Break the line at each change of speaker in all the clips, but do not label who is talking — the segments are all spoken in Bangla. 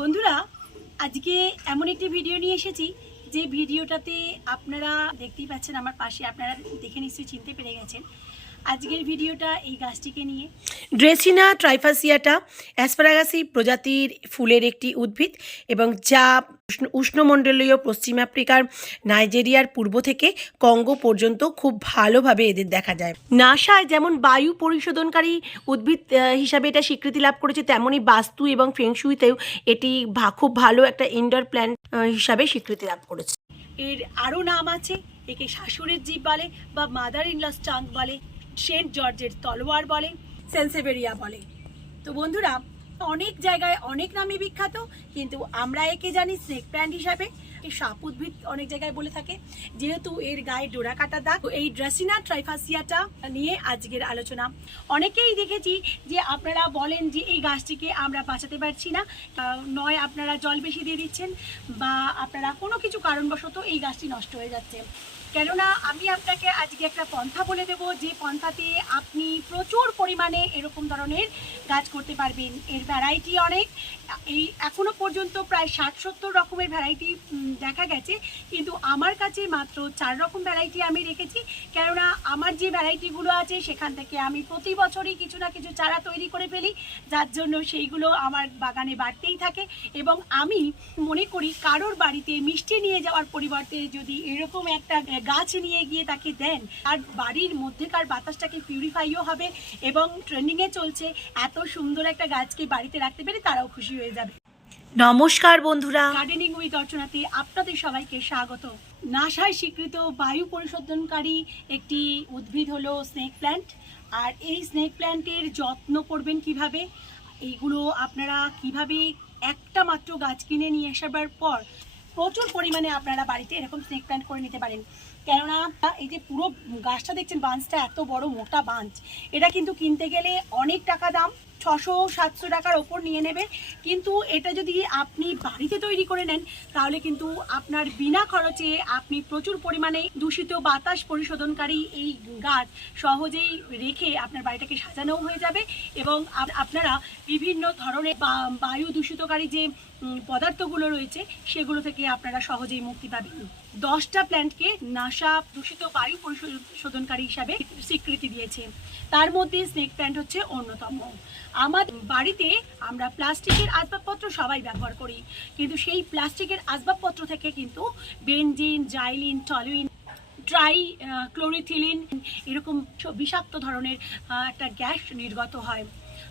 বন্ধুরা, আজকে এমন একটি ভিডিও নিয়ে এসেছি, যে ভিডিওটাতে আপনারা দেখতেই পাচ্ছেন, আমার পাশে আপনারা দেখে নিশ্চয়ই চিনতে পেরে গেছেন। আজকের ভিডিওটা এই গাছটিকে নিয়ে।
ড্রেসিনা ট্রাইফাসিয়াটা অ্যাসপারাগাসি প্রজাতির ফুলের একটি উদ্ভিদ এবং যা উষ্ণ- উষ্ণমণ্ডলীয় পশ্চিম আফ্রিকার নাইজেরিয়ার পূর্ব থেকে কঙ্গো পর্যন্ত খুব ভালোভাবে এদের দেখা যায়। নাসায় যেমন বায়ু পরিশোধনকারী উদ্ভিদ হিসাবে এটা স্বীকৃতি লাভ করেছে তেমনই বাস্তু এবং ফেংশুইতেও এটি খুব ভালো একটা ইনডোর প্ল্যান্ট হিসাবে স্বীকৃতি লাভ করেছে।
এর আরও নাম আছে একে শাশুড়ির জীব বলে বা মাদার ইন লস চাঁদ বলে। সেন্ট জর্জের তলোয়ার বলে সেন্সেভেরিয়া বলে। তো বন্ধুরা, অনেক জায়গায় অনেক নামে বিখ্যাত, কিন্তু আমরা একে জানি স্নেক প্ল্যান্ট হিসাবে। সাপ উদ্ভিদ অনেক জায়গায় বলে থাকে। যেহেতু এর গায়ে ডোরা কাটা দাগ এই ড্রেসিনা ট্রাইফাসিয়াটা নিয়ে আজকের আলোচনা। অনেকেই দেখেছি যে আপনারা বলেন যে এই গাছটিকে আমরা বাঁচাতে পারছি না নয় আপনারা জল বেশি দিয়ে দিচ্ছেন, বা আপনারা কোনো কিছু কারণবশত এই গাছটি নষ্ট হয়ে যাচ্ছে। কেননা আমি আপনাকে আজকে একটা পন্থা বলে দেব, যে পন্থাতে আপনি প্রচুর পরিমাণে এরকম ধরনের গাছ করতে পারবেন। এর ভ্যারাইটি অনেক। এই এখনও পর্যন্ত প্রায় ষাট সত্তর রকমের ভ্যারাইটি দেখা গেছে। কিন্তু আমার কাছে মাত্র চার রকম ভ্যারাইটি আমি রেখেছি। কেননা আমার যে ভ্যারাইটিগুলো আছে, সেখান থেকে আমি প্রতি বছরই কিছু না কিছু চারা তৈরি করে ফেলি। যার জন্য সেইগুলো আমার বাগানে বাড়তেই থাকে। এবং আমি মনে করি কারোর বাড়িতে মিষ্টি নিয়ে যাওয়ার পরিবর্তে যদি এরকম একটা গাছ নিয়ে গিয়ে তাকে দেন। আর বাড়ির মধ্যেকার বাতাসটাকে পিউরিফাইও হবে এবং ট্রেন্ডিংয়ে চলছে। এত সুন্দর একটা গাছকে বাড়িতে রাখতে পেরে তারাও খুশি হয়ে যাবে।
নমস্কার বন্ধুরা।
গার্ডেনিং উইথ অর্চনাতে আপনাদের সবাইকে স্বাগত। নাসায় স্বীকৃত বায়ু পরিশোধনকারী একটি উদ্ভিদ হলো স্নেক প্ল্যান্ট আর এই স্নেক প্ল্যান্টের যত্ন করবেন কীভাবে? এইগুলো আপনারা কীভাবে একটা মাত্র গাছ কিনে নিয়ে আসার পর প্রচুর পরিমাণে আপনারা বাড়িতে এরকম স্নেক প্ল্যান্ট করে নিতে পারেন। কেননা এই যে পুরো গাছটা দেখছেন বাঞ্চটা এত বড় মোটা বাঞ্চ এটা কিন্তু কিনতে গেলে অনেক টাকা দাম, ছশো, সাতশো টাকার ওপর নিয়ে নেবে। কিন্তু এটা যদি আপনি বাড়িতে তৈরি করে নেন, তাহলে কিন্তু আপনার বিনা খরচে আপনি প্রচুর পরিমাণে দূষিত বাতাস পরিশোধনকারী এই গাছ সহজেই রেখে আপনার বাড়িটাকে সাজানোও হয়ে যাবে এবং আপনারা বিভিন্ন ধরনের বায়ু দূষিতকারী যে পদার্থগুলো রয়েছে, সেগুলো থেকে আপনারা সহজেই মুক্তি পাবেন। দশটা প্ল্যান্টকে নাসা দূষিত বায়ু পরিশোধনকারী হিসাবে স্বীকৃতি দিয়েছে। তার মধ্যে স্নেক প্ল্যান্ট হচ্ছে অন্যতম। আমার বাড়িতে আমরা প্লাস্টিকের আসবাবপত্র সবাই ব্যবহার করি, কিন্তু সেই প্লাস্টিকের আসবাবপত্র থেকে কিন্তু benzene xylene toluene trichloroethylene এরকম বিষাক্ত ধরনের একটা গ্যাস নির্গত হয়।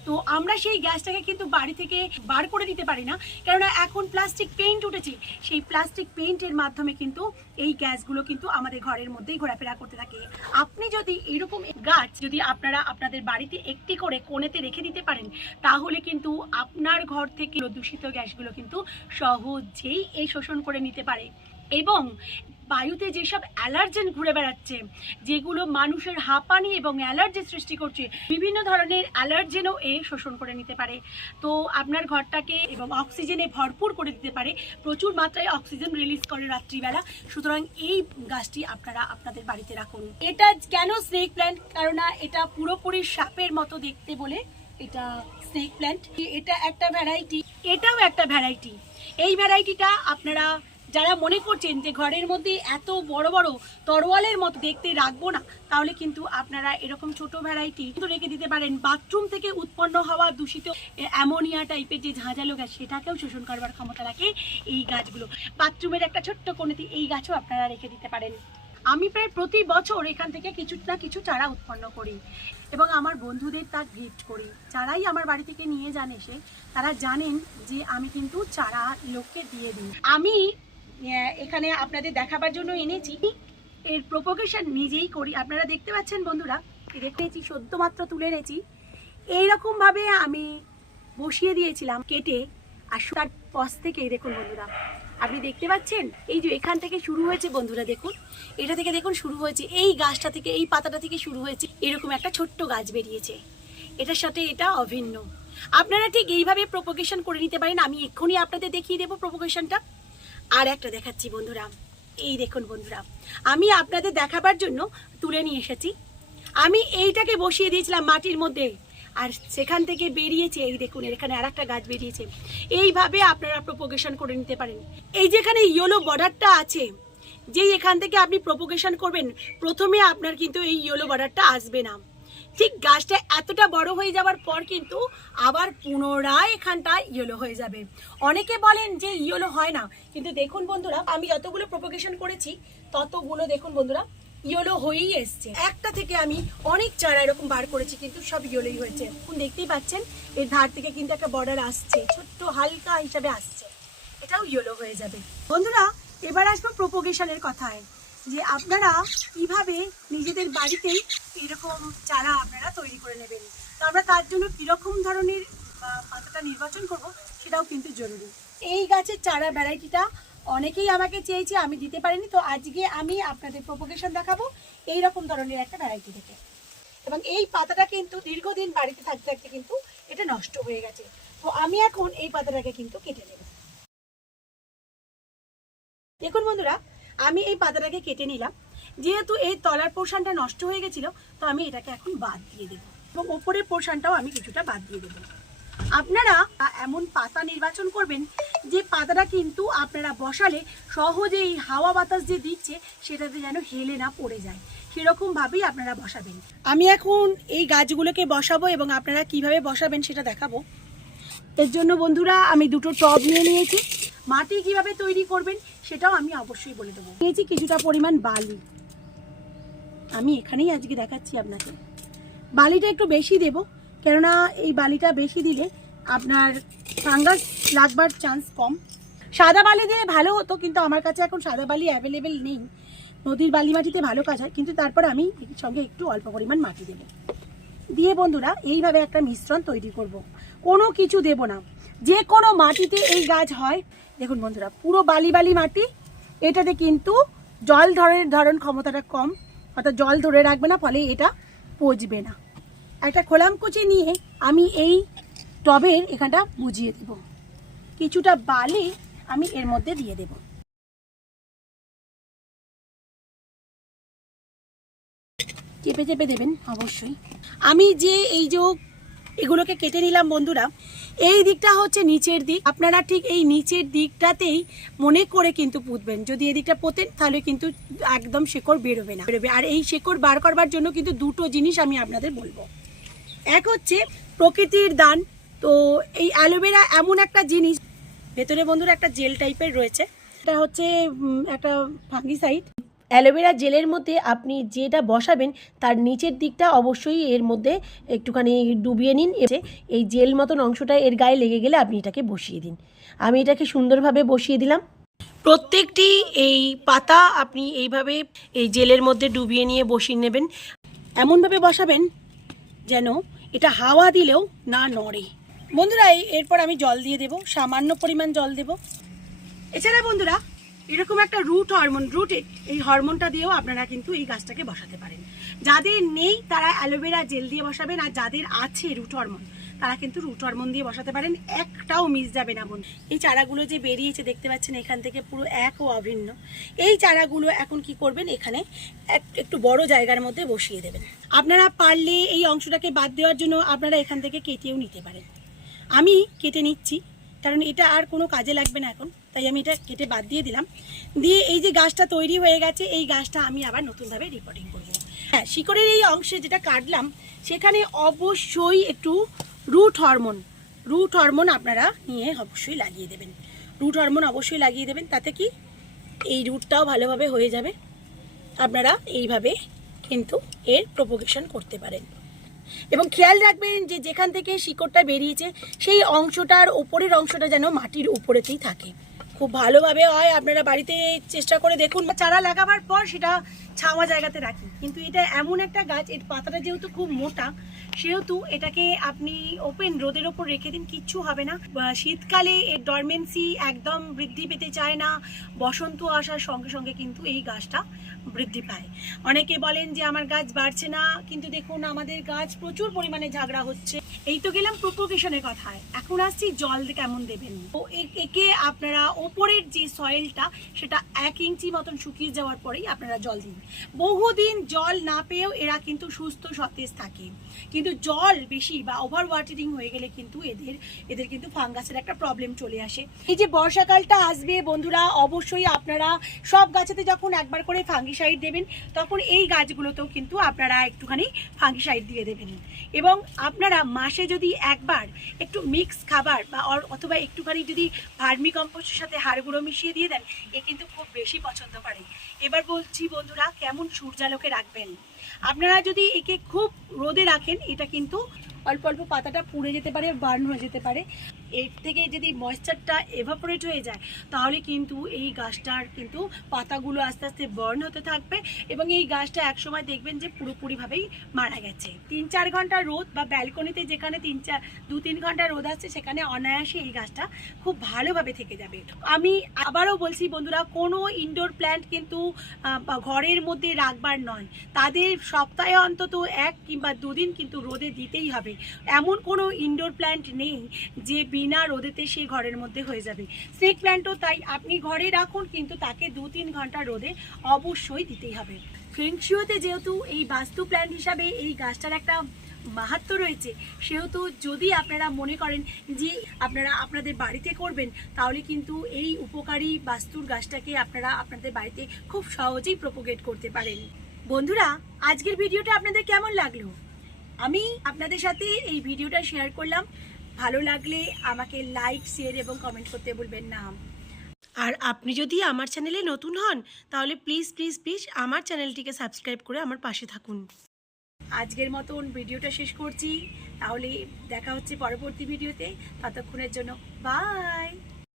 তো আমরা সেই গ্যাসটাকে কিন্তু বাড়ি থেকে বার করে দিতে পারি না। কেননা এখন প্লাস্টিক পেইন্ট উঠেছে। সেই প্লাস্টিক পেইন্টের মাধ্যমে কিন্তু এই গ্যাসগুলো কিন্তু আমাদের ঘরের মধ্যেই ঘোরাফেরা করতে থাকে। আপনি যদি এরকম গাছ যদি আপনারা আপনাদের বাড়িতে একটি করে কোণেতে রেখে দিতে পারেন, তাহলে কিন্তু আপনার ঘর থেকে দূষিত গ্যাসগুলো কিন্তু সহজেই এই শোষণ করে নিতে পারে। এবং বায়ুতে যেসব অ্যালার্জেন ঘুরে বেড়াচ্ছে, যেগুলো মানুষের হাঁপানি এবং অ্যালার্জি সৃষ্টি করছে, বিভিন্ন ধরনের অ্যালার্জেনও এ শোষণ করে নিতে পারে। তো আপনার ঘরটাকে এবং অক্সিজেনে ভরপুর করে দিতে পারে। প্রচুর মাত্রায় অক্সিজেন রিলিজ করে রাত্রিবেলা। সুতরাং এই গাছটি আপনারা আপনাদের বাড়িতে রাখুন। এটা কেন স্নেক প্ল্যান্ট কারণ এটা পুরোপুরি সাপের মতো দেখতে বলে এটা স্নেক প্ল্যান্ট এটা একটা ভ্যারাইটি এটাও একটা ভ্যারাইটি এই ভ্যারাইটিটা আপনারা যারা মনে করছেন যে ঘরের মধ্যে এত বড় বড় তরোয়ালের মতো দেখতে রাখব না, তাহলে কিন্তু আপনারা এরকম ছোট ভ্যারাইটি কিন্তু রেখে দিতে পারেন। বাথরুম থেকে উৎপন্ন হওয়া দূষিত অ্যামোনিয়া টাইপের যে ঝাঁঝালো গাছ, সেটাকেও শোষণ করবার ক্ষমতা রাখে এই গাছগুলো। বাথরুমের একটা ছোট্ট কোণেতে এই গাছও আপনারা রেখে দিতে পারেন। আমি প্রায় প্রতি বছর এখান থেকে কিছু না কিছু চারা উৎপন্ন করি এবং আমার বন্ধুদের তা গিফট করি। যারাই আমার বাড়ি থেকে নিয়ে যান এসে, তারা জানেন যে আমি কিন্তু চারা লোককে দিয়ে দিই। আমি এখানে আপনাদের দেখাবার জন্য এনেছি। এর প্রপোগেশন নিজেই করি। আপনারা দেখতে পাচ্ছেন বন্ধুরা, এই দেখতেছি সদ্য মাত্র তুলে এনেছি। এইরকমভাবে আমি বসিয়ে দিয়েছিলাম কেটে আর পশ থেকে এই দেখুন বন্ধুরা, আপনি দেখতে পাচ্ছেন? এই যে এখান থেকে শুরু হয়েছে বন্ধুরা, দেখুন। এটা থেকে দেখুন শুরু হয়েছে, এই গাছটা থেকে, এই পাতাটা থেকে শুরু হয়েছে, এরকম একটা ছোট্ট গাছ বেরিয়েছে। এটার সাথে এটা অভিন্ন। আপনারা ঠিক এইভাবে প্রপোগেশন করে নিতে পারেন, আমি এক্ষুনি আপনাদের দেখিয়ে দেবো প্রপোগেশনটা আর একটা দেখাচ্ছি বন্ধুরা। এই দেখুন বন্ধুরা, আমি আপনাদের দেখাবার জন্য তুলে নিয়ে এসেছি। আমি এইটাকে বসিয়ে দিয়েছিলাম মাটির মধ্যে, আর সেখান থেকে বেরিয়েছে, এই দেখুন, এখানে আর একটা গাছ বেরিয়েছে। এইভাবে আপনারা প্রপোগেশন করে নিতে পারেন। এই যেখানে ইয়েলো বর্ডারটা আছে, যেই এখান থেকে আপনি প্রপোগেশন করবেন, প্রথমে আপনার কিন্তু এই ইয়েলো বর্ডারটা আসবে না। ঠিক গাছটা এতটা বড় হয়ে যাওয়ার পর কিন্তু আবার পুনরায় এখানটা ইয়েলো হয়ে যাবে। অনেকে বলেন যে ইয়েলো হয় না, কিন্তু দেখুন বন্ধুরা, আমি যতগুলো প্রপোগেশন করেছি, ততগুলো দেখুন বন্ধুরা, ইয়েলো হয়েই এসছে। একটা থেকে আমি অনেক চারা এরকম বার করেছি, কিন্তু সব ইয়েলোই হয়েছে। এখন দেখতেই পাচ্ছেন, এর ধার থেকে কিন্তু একটা বর্ডার আসছে, ছোট্ট হালকা হিসাবে আসছে। এটাও ইয়েলো হয়ে যাবে। বন্ধুরা, এবার আসব প্রপোগেশনের কথায়। যে আপনারা কীভাবে নিজেদের বাড়িতেই এরকম চারা আপনারা তৈরি করে নেবেন। তো আমরা তার জন্য কীরকম ধরনের পাতাটা নির্বাচন করব সেটাও কিন্তু জরুরি। এই গাছের চারা ভ্যারাইটিটা অনেকেই আমাকে চেয়েছে, আমি দিতে পারিনি, তো আজকে আমি আপনাদের প্রপোগেশন দেখাবো এই রকম ধরনের একটা ভ্যারাইটি থেকে এবং এই পাতাটা কিন্তু দীর্ঘদিন বাড়িতে থাকতে থাকতে কিন্তু এটা নষ্ট হয়ে গেছে। তো আমি এখন এই পাতাটাকে কিন্তু কেটে নেব। দেখুন বন্ধুরা আমি এই পাতাটাকে কেটে নিলাম। যেহেতু এই তলার পোর্শনটা নষ্ট হয়ে গেছিল, তো আমি এটাকে এখন বাদ দিয়ে দেবো এবং ওপরের পোর্শনটাও আমি কিছুটা বাদ দিয়ে দেবো। আপনারা এমন পাতা নির্বাচন করবেন, যে পাতাটা কিন্তু আপনারা বসালে সহজেই হাওয়া বাতাস যে দিচ্ছে, সেটাতে যেন হেলে না পড়ে যায়। সেরকমভাবেই আপনারা বসাবেন। আমি এখন এই গাছগুলোকে বসাবো এবং আপনারা কীভাবে বসাবেন সেটা দেখাবো। এর জন্য বন্ধুরা, আমি দুটো টব নিয়ে নিয়েছি। মাটি কীভাবে তৈরি করবেন সেটাও আমি অবশ্যই বলে দেবো। নিয়েছি কিছুটা পরিমাণ বালি। আমি এখানেই আজকে দেখাচ্ছি আপনাকে। বালিটা একটু বেশি দেব, কেননা এই বালিটা বেশি দিলে আপনার ফাঙ্গাস লাগবার চান্স কম। সাদা বালি দিলে ভালো হতো, কিন্তু আমার কাছে এখন সাদা বালি অ্যাভেলেবেল নেই। নদীর বালি মাটিতে ভালো কাজ হয়, কিন্তু তারপর আমি সঙ্গে একটু অল্প পরিমাণ মাটি দেবো। দিয়ে বন্ধুরা, এইভাবে একটা মিশ্রণ তৈরি করব। কোনো কিছু দেব না। যে কোনো মাটিতে এই গাছ হয়, দেখুন বন্ধুরা, পুরো বালি বালি মাটি, এটাতে কিন্তু জল ধরনের ধরন ক্ষমতাটা কম, অর্থাৎ জল ধরে রাখবে না, ফলে এটা পচবে না। একটা খোলামকুচি নিয়ে আমি এই টবের এখানটা বুঝিয়ে দেব। কিছুটা বালি আমি এর মধ্যে দিয়ে দেব। চেপে চেপে দেবেন, অবশ্যই। আমি যে এই যে এগুলোকে কেটে নিলাম বন্ধুরা। এই দিকটা হচ্ছে নিচের দিক। আপনারা ঠিক এই নিচের দিকটাতেই মনে করে কিন্তু পুঁতবেন। যদি এদিকটা দিকটা পোতেন, তাহলে কিন্তু একদম শেকড় বেরোবে না। বেরোবে। আর এই শেকড় বার করবার জন্য কিন্তু দুটো জিনিস আমি আপনাদের বলব। এক হচ্ছে প্রকৃতির দান। তো এই অ্যালোভেরা এমন একটা জিনিস, ভেতরে বন্ধুরা একটা জেল টাইপের রয়েছে। এটা হচ্ছে একটা ফাঙ্গিসাইড।
অ্যালোভেরা জেলের মধ্যে আপনি যেটা বসাবেন, তার নিচের দিকটা অবশ্যই এর মধ্যে একটুখানি ডুবিয়ে নিন। এতে এই জেল মতন অংশটা এর গায়ে লেগে গেলে আপনি এটাকে বসিয়ে দিন। আমি এটাকে সুন্দরভাবে বসিয়ে দিলাম। প্রত্যেকটি এই পাতা আপনি এইভাবে এই জেলের মধ্যে ডুবিয়ে নিয়ে বসিয়ে নেবেন।
এমনভাবে বসাবেন যেন এটা হাওয়া দিলেও না নড়ে। বন্ধুরা এরপর আমি জল দিয়ে দেব, সামান্য পরিমাণ জল দেব। এছাড়া বন্ধুরা এরকম একটা রুট হরমোন রুটেড এই হরমোনটা দিয়েও আপনারা কিন্তু এই গাছটাকে বসাতে পারেন। যাদের নেই তারা অ্যালোভেরা জেল দিয়ে বসাবেন আর যাদের আছে রুট হরমোন তারা কিন্তু রুট হরমোন দিয়ে বসাতে পারেন। একটাও মিস যাবে না বন্ধু। এই চারাগুলো যে বেরিয়েছে, দেখতে পাচ্ছেন এখান থেকে পুরো এক ও অভিন্ন। এই চারাগুলো এখন কি করবেন? এখানে এক- একটু বড় জায়গার মধ্যে বসিয়ে দেবেন। আপনারা পারলে এই অংশটাকে বাদ দেওয়ার জন্য আপনারা এখান থেকে কেটেও নিতে পারেন। আমি কেটে নিচ্ছি, কারণ এটা আর কোনো কাজে লাগবে না এখন। তাই আমি এটা কেটে বাদ দিয়ে দিলাম। দিয়ে এই যে গাছটা তৈরি হয়ে গেছে, এই গাছটা আমি আবার নতুনভাবে রিপোর্টিং করব। হ্যাঁ শিকড়ের এই অংশে যেটা কাটলাম, সেখানে অবশ্যই একটু রুট হরমোন রুট হরমোন আপনারা নিয়ে অবশ্যই লাগিয়ে দেবেন। রুট হরমোন অবশ্যই লাগিয়ে দেবেন, তাতে কি এই রুটটাও ভালোভাবে হয়ে যাবে। আপনারা এইভাবে কিন্তু এর প্রপোগেশন করতে পারেন। এবং খেয়াল রাখবেন যে যেখান থেকে শিকড়টা বেরিয়েছে, সেই অংশটার ওপরের অংশটা যেন মাটির উপরেতেই থাকে। খুব ভালোভাবে হয়। আপনারা বাড়িতে চেষ্টা করে দেখুন চারা লাগাবার পর সেটা ছাওয়া জায়গাতে রাখি। কিন্তু এটা এমন একটা গাছ, এর পাতাটা যেহেতু খুব মোটা, সেহেতু এটাকে আপনি ওপেন রোদের ওপর রেখে দিন, কিচ্ছু হবে না। শীতকালে এর ডরমেন্সি একদম বৃদ্ধি পেতে চায় না, বসন্ত আসার সঙ্গে সঙ্গে কিন্তু এই গাছটা বৃদ্ধি পায়। অনেকে বলেন যে আমার গাছ বাড়ছে না, কিন্তু দেখুন আমাদের গাছ প্রচুর পরিমাণে ঝাগড়া হচ্ছে। এই তো গেলাম প্রপোগেশনের কথায়। এখন আসছি জল কেমন দেবেন? তো একে আপনারা ওপরের যে সয়েলটা সেটা এক ইঞ্চি মতন শুকিয়ে যাওয়ার পরেই আপনারা জল দিন। বহুদিন জল না পেয়েও এরা কিন্তু সুস্থ, সতেজ থাকে। কিন্তু জল বেশি বা ওভার ওয়াটারিং হয়ে গেলে কিন্তু এদের এদের কিন্তু ফাঙ্গাসের একটা প্রবলেম চলে আসে। এই যে বর্ষাকালটা আসবে বন্ধুরা, অবশ্যই আপনারা সব গাছেতে যখন একবার করে ফাঙ্গিসাইড দেবেন, তখন এই গাছগুলোতেও কিন্তু আপনারা একটুখানি ফাঙ্গিসাইড দিয়ে দেবেন। এবং আপনারা মাসে যদি একবার একটু মিক্স খাবার বা অথবা একটুখানি যদি ভার্মি কম্পোস্টের সাথে হাড়গুঁড়ো মিশিয়ে দিয়ে দেন, এ কিন্তু খুব বেশি পছন্দ করে। এবার বলছি বন্ধুরা কেমন সূর্যালোকে রাখবেন। আপনারা যদি একে খুব রোদে রাখেন, এটা কিন্তু অল্প অল্প পাতাটা পুড়ে যেতে পারে বার্ন হয়ে যেতে পারে। এর থেকে যদি ময়েশ্চারটা এভাপোরেট হয়ে যায়, তাহলে কিন্তু এই গাছটার কিন্তু পাতাগুলো আস্তে আস্তে বার্ন হতে থাকবে এবং এই গাছটা একসময় দেখবেন যে পুরোপুরিভাবেই মারা গেছে। তিন চার ঘণ্টা রোদ বা ব্যালকনিতে যেখানে তিন চার, দু তিন ঘণ্টা রোদ আসছে, সেখানে অনায়াসে এই গাছটা খুব ভালোভাবে থেকে যাবে। আমি আবারও বলছি বন্ধুরা, কোনো ইনডোর প্ল্যান্ট কিন্তু ঘরের মধ্যে রাখবার নয়। তাদের সপ্তাহে অন্তত এক কিংবা দুদিন কিন্তু রোদে দিতেই হবে। এমন কোনো ইনডোর প্ল্যান্ট নেই যে বিনা রোদেতে সেই ঘরের মধ্যে হয়ে যাবে। স্নেক প্ল্যান্টও তাই আপনি ঘরে রাখুন, কিন্তু তাকে দু তিন ঘণ্টা রোদে অবশ্যই দিতেই হবে। ফেংশিওতে যেহেতু এই বাস্তু প্ল্যান্ট হিসাবে এই গাছটার একটা মাহাত্ম রয়েছে, সেহেতু যদি আপনারা মনে করেন যে আপনারা আপনাদের বাড়িতে করবেন, তাহলে কিন্তু এই উপকারী বাস্তুর গাছটাকে আপনারা আপনাদের বাড়িতে খুব সহজেই প্রপোগেট করতে পারেন। বন্ধুরা, আজকের ভিডিওটা আপনাদের কেমন লাগল? আমি আপনাদের সাথে এই ভিডিওটা শেয়ার করলাম। ভালো লাগলে আমাকে লাইক শেয়ার এবং কমেন্ট করতে বলবেন না।
আর আপনি যদি আমার চ্যানেলে নতুন হন তাহলে প্লিজ প্লিজ প্লিজ আমার চ্যানেলটিকে সাবস্ক্রাইব করে আমার পাশে থাকুন।
আজকের মতন ভিডিওটা শেষ করছি। তাহলে দেখা হচ্ছে পরবর্তী ভিডিওতে। ততক্ষণের জন্য বাই